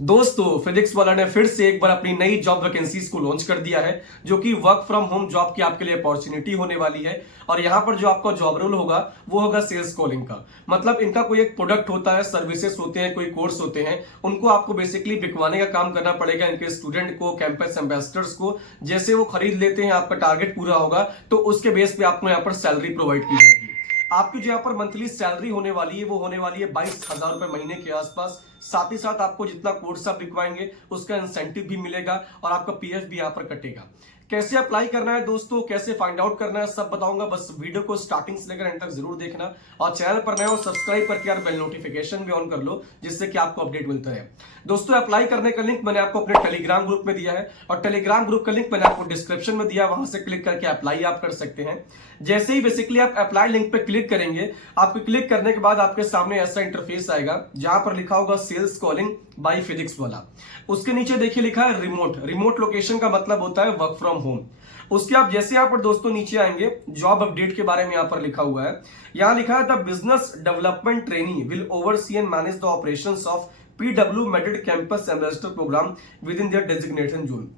दोस्तों फिजिक्स वाला ने फिर से एक बार अपनी नई जॉब वैकेंसीज को लॉन्च कर दिया है, जो कि वर्क फ्रॉम होम जॉब की आपके लिए अपॉर्चुनिटी होने वाली है। और यहाँ पर जो आपका जॉब रोल होगा वो होगा सेल्स कॉलिंग का। मतलब इनका कोई एक प्रोडक्ट होता है, सर्विसेज होते हैं, कोई कोर्स होते हैं, उनको आपको बेसिकली बिकवाने का काम करना पड़ेगा इनके स्टूडेंट को, कैंपस एम्बेसडर्स को। जैसे वो खरीद लेते हैं, आपका टारगेट पूरा होगा तो उसके बेस पे आपको यहाँ पर सैलरी प्रोवाइड की जाएगी। आपकी जो यहाँ पर मंथली सैलरी होने वाली है वो होने वाली है 22,000 रुपए महीने के आसपास। साथ ही साथ आपको जितना कोर्स आप लिखवाएंगे उसका इंसेंटिव भी मिलेगा और आपका पीएफ भी यहाँ पर कटेगा। कैसे अप्लाई करना है दोस्तों, कैसे फाइंड आउट करना है, सब बताऊंगा। बस वीडियो को स्टार्टिंग से लेकर एंड तक जरूर देखना और चैनल पर नए हो सब्सक्राइब करके यार बेल नोटिफिकेशन भी ऑन कर लो, जिससे कि आपको अपडेट मिलता है। दोस्तों अप्लाई करने का लिंक मैंने आपको अपने टेलीग्राम ग्रुप में दिया है और टेलीग्राम ग्रुप का लिंक मैंने आपको डिस्क्रिप्शन में दिया, वहां से क्लिक करके अप्लाई आप कर सकते हैं। जैसे ही बेसिकली आप अप्लाई लिंक पे क्लिक करेंगे, आपको क्लिक करने के बाद आपके सामने ऐसा इंटरफेस आएगा जहां पर लिखा होगा सेल्स कॉलिंग बाय फिजिक्स वाला। उसके नीचे देखिए लिखा है रिमोट। रिमोट लोकेशन का मतलब होता है वर्क फ्रॉम होम। उसके आप जैसे यहाँ पर दोस्तों नीचे आएंगे, जॉब अपडेट के बारे में यहाँ पर लिखा हुआ है। यहाँ लिखा है the business development trainee will oversee and manage the operations of PW MedEd campus ambassador program within their designated zone.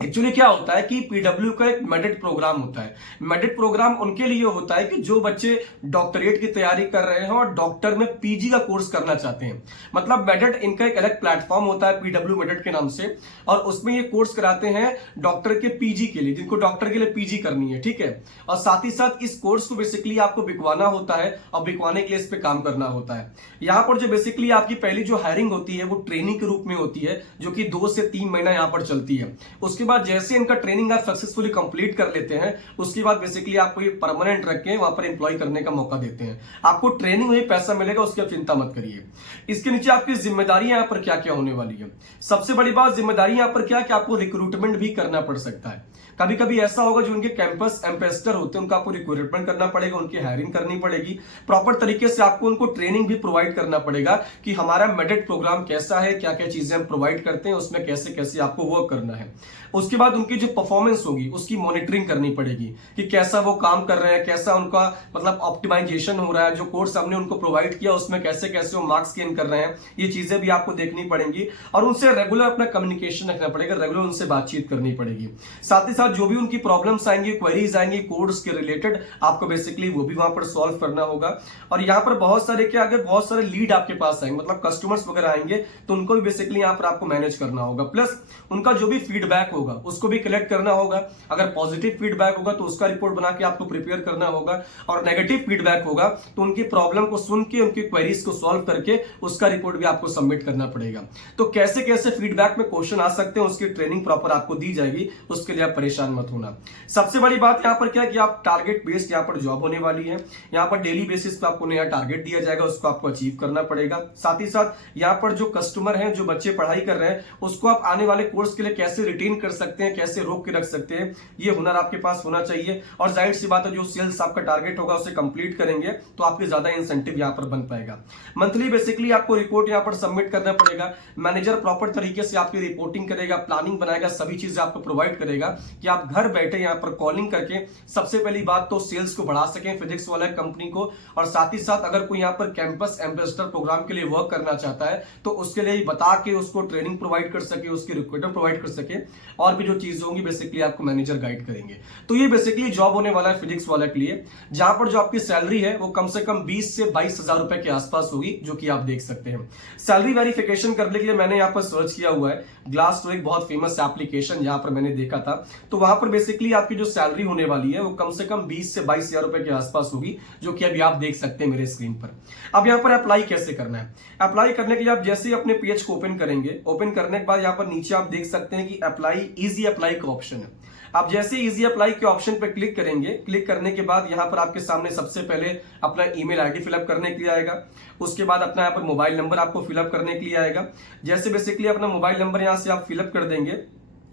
Actually क्या होता है कि पीडब्ल्यू का एक मेडिट प्रोग्राम होता है। मेडिट प्रोग्राम उनके लिए होता है कि जो बच्चे डॉक्टरेट की तैयारी कर रहे हैं और डॉक्टर में पीजी का कोर्स करना चाहते हैं। मतलब मेडिट इनका एक अलग प्लेटफॉर्म होता है पीडब्ल्यू मेडिट के नाम से, और उसमें ये कोर्स कराते हैं डॉक्टर के पीजी के लिए, जिनको डॉक्टर के लिए पीजी करनी है, ठीक है। और साथ ही साथ इस कोर्स को बेसिकली आपको बिकवाना होता है और बिकवाने के लिए इस पे काम करना होता है। यहाँ पर जो बेसिकली आपकी पहली जो हायरिंग होती है वो ट्रेनिंग के रूप में होती है, जो कि 2 से 3 महीना यहाँ पर चलती है। उसके बाद जैसे इनका ट्रेनिंग आप सक्सेसफुली कंप्लीट कर लेते हैं, उसके बाद बेसिकली आपको ये परमानेंट रख के वहां पर एम्प्लॉय करने का मौका देते हैं। आपको ट्रेनिंग में पैसा मिलेगा, उसकी आप चिंता मत करिए। इसके नीचे आपकी जिम्मेदारियां यहाँ पर क्या क्या होने वाली है। सबसे बड़ी बात जिम्मेदारी यहाँ पर क्या कि आपको रिक्रूटमेंट भी करना पड़ सकता है। कभी कभी ऐसा होगा जो उनके कैंपस एम्बेसडर होते हैं उनका आपको रिक्रूटमेंट करना पड़ेगा, उनकी हायरिंग करनी पड़ेगी। प्रॉपर तरीके से आपको उनको ट्रेनिंग भी प्रोवाइड करना पड़ेगा कि हमारा मेडिट प्रोग्राम कैसा है, क्या क्या चीजें हम प्रोवाइड करते हैं, उसमें कैसे कैसे आपको वर्क करना है। उसके बाद उनकी जो परफॉर्मेंस होगी उसकी मॉनिटरिंग करनी पड़ेगी कि कैसा वो काम कर रहे हैं, कैसा उनका मतलब ऑप्टिमाइजेशन हो रहा है, जो कोर्स हमने उनको प्रोवाइड किया उसमें कैसे कैसे वो मार्क्स गेन कर रहे हैं, ये चीजें भी आपको देखनी पड़ेंगी। और उनसे रेगुलर अपना कम्युनिकेशन रखना पड़ेगा, रेगुलर उनसे बातचीत करनी पड़ेगी। साथ ही साथ जो भी उनकी प्रॉब्लम्स आएंगी, क्वेरीज आएंगी कोर्स के रिलेटेड, आपको बेसिकली वो भी वहां पर सॉल्व करना होगा। और यहाँ पर बहुत सारे क्या, अगर बहुत सारे लीड आपके पास आएंगे, मतलब कस्टमर्स वगैरह आएंगे, तो उनको भी बेसिकली यहाँ पर आपको मैनेज करना होगा। प्लस उनका जो भी फीडबैक होगा उसको भी कलेक्ट करना होगा। अगर पॉजिटिव फीडबैक होगा तो उसका रिपोर्ट बना के आपको प्रिपेयर करना होगा, और नेगेटिव फीडबैक होगा तो उनकी प्रॉब्लम को सुन के, उनकी क्वेरीज को सॉल्व करके उसका रिपोर्ट भी आपको सबमिट करना पड़ेगा। तो कैसे कैसे फीडबैक में क्वेश्चन आ सकते हैं उसकी ट्रेनिंग प्रॉपर आपको दी जाएगी, उसके लिए आप परेशान मत होना। सबसे बड़ी बात यहाँ पर क्या है कि आप टारगेट बेस्ड यहाँ पर जॉब होने वाली है। यहाँ पर डेली बेसिस पे आपको नया टारगेट दिया जाएगा, उसको आपको अचीव करना पड़ेगा। साथ ही साथ यहाँ पर जो कस्टमर हैं, जो बच्चे पढ़ाई कर रहे हैं, उसको आप आने वाले कोर्स के लिए कैसे रिटेन कर सकते हैं, कैसे रोक के रख सकते हैं, ये हुनर आपके पास होना चाहिए। और जाहिर सी बात है जो सेल्स आपका टारगेट होगा उसे कंप्लीट करेंगे तो आपके ज्यादा इंसेंटिव यहाँ पर बन पाएगा। मंथली बेसिकली आपको रिपोर्ट यहाँ पर सबमिट करना पड़ेगा। मैनेजर प्रॉपर तरीके से आपकी रिपोर्टिंग करेगा, प्लानिंग बनाएगा, सभी चीजें आपको प्रोवाइड करेगा कि आप घर बैठे यहाँ पर कॉलिंग करके सबसे पहली बात तो सेल्स को बढ़ा सकें फिजिक्स वाला कंपनी को। और साथ ही साथ अगर कोई यहाँ पर कैंपस एम्बेसडर प्रोग्राम के लिए वर्क करना चाहता है तो उसके लिए बता के उसको ट्रेनिंग प्रोवाइड कर सके, उसकी रिक्रूटमेंट प्रोवाइड कर सके, और भी जो चीजें होंगी बेसिकली आपको मैनेजर गाइड करेंगे। तो ये बेसिकली जॉब होने वाला है फिजिक्स वाला के लिए, जहां पर जो आपकी सैलरी है वो कम से कम 20 से 22,000 रुपए के आसपास होगी, जो कि आप देख सकते हैं। सैलरी वेरिफिकेशन करने के लिए मैंने यहाँ पर सर्च किया हुआ है, ग्लास एक बहुत फेमस एप्लीकेशन जहां पर मैंने देखा था, तो वहां पर बेसिकली आपकी जो सैलरी होने वाली है वो कम से कम 20 से 22,000 रुपए के आसपास होगी, जो कि अभी आप देख सकते हैं मेरे स्क्रीन पर। अब यहाँ पर अप्लाई कैसे करना है। अप्लाई करने के लिए आप जैसे ही अपने पेज को ओपन करेंगे, ओपन करने के बाद यहाँ पर नीचे आप देख सकते हैं कि अप्लाई, इजी अप्लाई का ऑप्शन है। आप जैसे इजी अप्लाई के ऑप्शन पर क्लिक करेंगे, क्लिक करने के बाद यहाँ पर आपके सामने सबसे पहले अपना ईमेल आईडी फिलअप करने के लिए आएगा। उसके बाद अपना यहाँ पर मोबाइल नंबर आपको फिलअप करने के लिए आएगा। जैसे बेसिकली अपना मोबाइल नंबर यहाँ से आप फिलअप कर देंगे,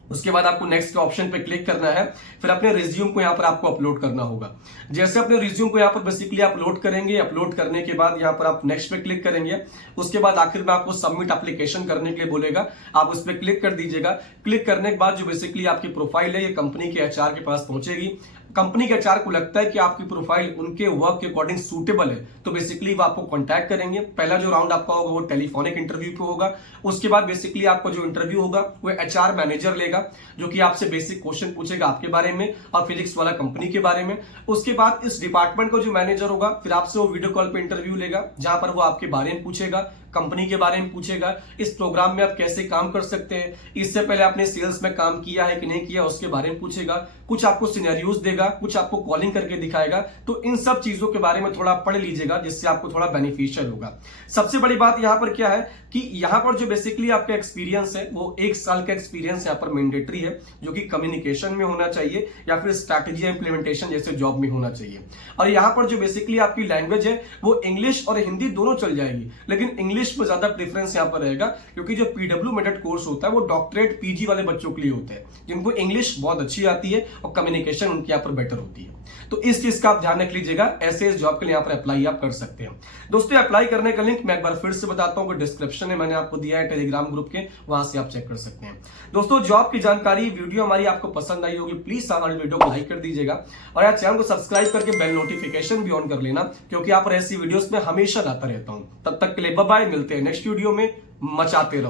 उसके बाद आपको नेक्स्ट के ऑप्शन पे क्लिक करना है। फिर अपने रिज्यूम को यहाँ पर आपको अपलोड करना होगा। जैसे अपने रिज्यूम को यहाँ पर बेसिकली अपलोड करेंगे, अपलोड करने के बाद यहाँ पर आप नेक्स्ट पे क्लिक करेंगे। उसके बाद आखिर में आपको सबमिट एप्लीकेशन करने के लिए बोलेगा, आप उस पर क्लिक कर दीजिएगा। क्लिक करने के बाद जो बेसिकली आपकी प्रोफाइल है ये कंपनी के एचआर के पास पहुंचेगी। कंपनी के एचआर को लगता है कि आपकी प्रोफाइल उनके वर्क के अकॉर्डिंग सूटेबल है, तो बेसिकली वो आपको कांटेक्ट करेंगे। पहला जो राउंड आपका होगा वो टेलीफोनिक इंटरव्यू पे होगा। उसके बाद बेसिकली आपका जो इंटरव्यू होगा वो एचआर मैनेजर लेगा, जो कि आपसे बेसिक क्वेश्चन पूछेगा आपके बारे में और फिजिक्स वाला कंपनी के बारे में। उसके बाद इस डिपार्टमेंट का जो मैनेजर होगा फिर आपसे वो वीडियो कॉल पे इंटरव्यू लेगा, जहां पर वो आपके बारे में पूछेगा, कंपनी के बारे में पूछेगा, इस प्रोग्राम में आप कैसे काम कर सकते हैं, इससे पहले आपने सेल्स में काम किया है कि नहीं किया उसके बारे में पूछेगा, कुछ आपको सिनेरियोज देगा, कुछ आपको कॉलिंग करके दिखाएगा। तो इन सब चीजों के बारे में थोड़ा पढ़ लीजिएगा, जिससे आपको थोड़ा बेनिफिशियल होगा। सबसे बड़ी बात यहां पर क्या है कि यहां पर जो बेसिकली आपका एक्सपीरियंस है वो 1 साल का एक्सपीरियंस यहां पर मैंडेटरी है, जो कि कम्युनिकेशन में होना चाहिए या फिर स्ट्रैटेजी इंप्लीमेंटेशन जैसे जॉब में होना चाहिए। और यहां पर जो बेसिकली आपकी लैंग्वेज है वो इंग्लिश और हिंदी दोनों चल जाएगी, लेकिन इंग्लिश में ज्यादा प्रेफरेंस यहां पर रहेगा, क्योंकि जो पीडब्ल्यू मेथड कोर्स होता है वो डॉक्टरेट पीजी वाले बच्चों के लिए होते हैं, जिनको इंग्लिश बहुत अच्छी आती है और कम्युनिकेशन उनकी यहाँ पर बेटर होती है। तो इस चीज का आप ध्यान रख लीजिएगा, ऐसे इस जॉब के लिए यहाँ पर अप्लाई आप कर सकते हैं। दोस्तों अप्लाई करने का लिंक मैं एक बार फिर से बताता हूँ, डिस्क्रिप्शन में मैंने आपको दिया है टेलीग्राम ग्रुप के, वहां से आप चेक कर सकते हैं। दोस्तों जॉब की जानकारी वीडियो हमारी आपको पसंद आई होगी, प्लीज हमारी वीडियो को लाइक कर दीजिएगा और यार चैनल को सब्सक्राइब करके बेल नोटिफिकेशन भी ऑन कर लेना, क्योंकि यहाँ पर ऐसी वीडियोस में हमेशा लाता रहता हूँ। तब तक के लिए बाय बाय, मिलते हैं नेक्स्ट वीडियो में, मचाते रहो।